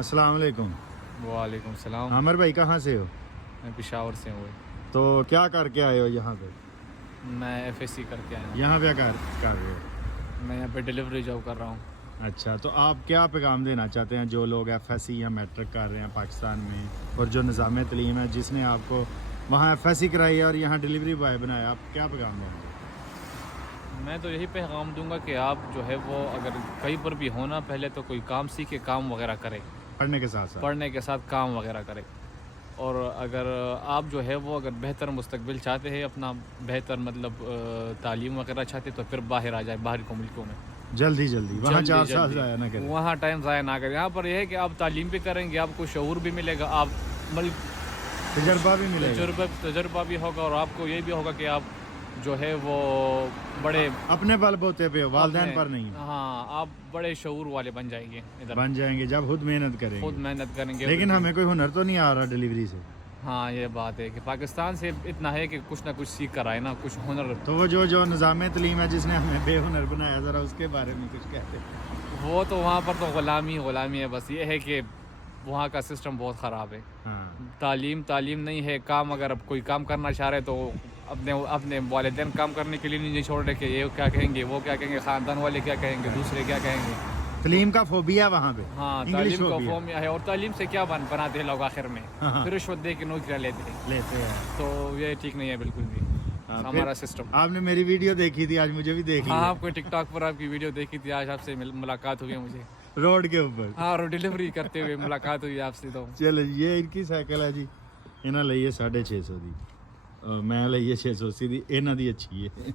अस्सलाम वालेकुम। वालेकुम सलाम। आमिर भाई कहाँ से हो? मैं पेशावर से हूँ। तो क्या करके आए हो यहाँ पे? मैं FSC करके आया हूँ। यहाँ पे क्या कर रहे हो? मैं यहाँ पे डिलीवरी जॉब कर रहा हूँ। अच्छा, तो आप क्या पैगाम देना चाहते हैं जो लोग FSC या मैट्रिक कर रहे हैं पाकिस्तान में, और जो निज़ाम तलीम है जिसने आपको वहाँ FSC कराई है और यहाँ डिलीवरी बॉय बनाया, आप क्या पैगाम देंगे? मैं तो यही पैगाम दूंगा कि आप जो है वो अगर कहीं पर भी होना, पहले तो कोई काम सीखे, काम वगैरह करें, पढ़ने के साथ साथ पढ़ने के साथ काम वगैरह करें। और अगर आप जो है वो अगर बेहतर मुस्तकबिल चाहते हैं, अपना बेहतर मतलब तालीम वगैरह चाहते, तो फिर बाहर आ जाए, बाहर के मुल्कों में जल्दी वहाँ 4 साल ज़ाया ना करें। वहाँ टाइम ज़ाया ना करें। यहाँ पर यह है कि आप तालीम भी करेंगे, आपको शऊर भी मिलेगा, आप तजर्बा भी मिलेगा, तजर्बा भी होगा, और आपको ये भी होगा कि आप जो है वो बड़े अपने बल बोते पे हो, वालिदैन पर नहीं। हाँ, आप बड़े शऊर वाले बन जाएंगे, इधर बन जाएंगे जब खुद मेहनत करेंगे। खुद मेहनत करेंगे। लेकिन हमें कोई हुनर तो नहीं आ रहा डिलीवरी से। हाँ, ये बात है कि पाकिस्तान से इतना है कि कुछ ना कुछ सीख कर आए ना, कुछ हुनर। तो वो जो निज़ाम तलीम है जिसने हमें बेहुनर बनाया, ज़रा उसके बारे में कुछ कहते हैं। वो तो वहाँ पर तो गुलामी है। बस ये है कि वहाँ का सिस्टम बहुत ख़राब है। हाँ, तालीम नहीं है। काम अगर अब कोई काम करना चाह रहे तो अपने वालिदैन काम करने के लिए नहीं छोड़ रहे कि ये क्या कहेंगे, वो क्या कहेंगे, ख़ानदान वाले क्या कहेंगे, दूसरे क्या कहेंगे। तलीम का फोबिया वहाँ पे। हाँ, इंग्लिश तालीम का फोबिया फोबिया है। और तालीम से क्या बनाते हैं लोग आखिर में? हाँ। फिर रिश्वत दे के नौकरियाँ लेते हैं। हैं। तो ये ठीक नहीं है बिल्कुल भी हाँ, हमारा फिर सिस्टम। आपने मेरी वीडियो देखी थी, आज मुझे भी देखी हाँ, है। आपको टिकटॉक पर आपकी वीडियो देखी थी, आज आपसे मुलाकात हुई है मुझे। रोड के ऊपर। हाँ, और डिलीवरी करते हुए मुलाकात हुई आपसे। तो चलो, ये इनकी साइकिल है जी, इन्हें लइए 650 दी, मैं लइए 680 दी, इन्हां दी अच्छी है।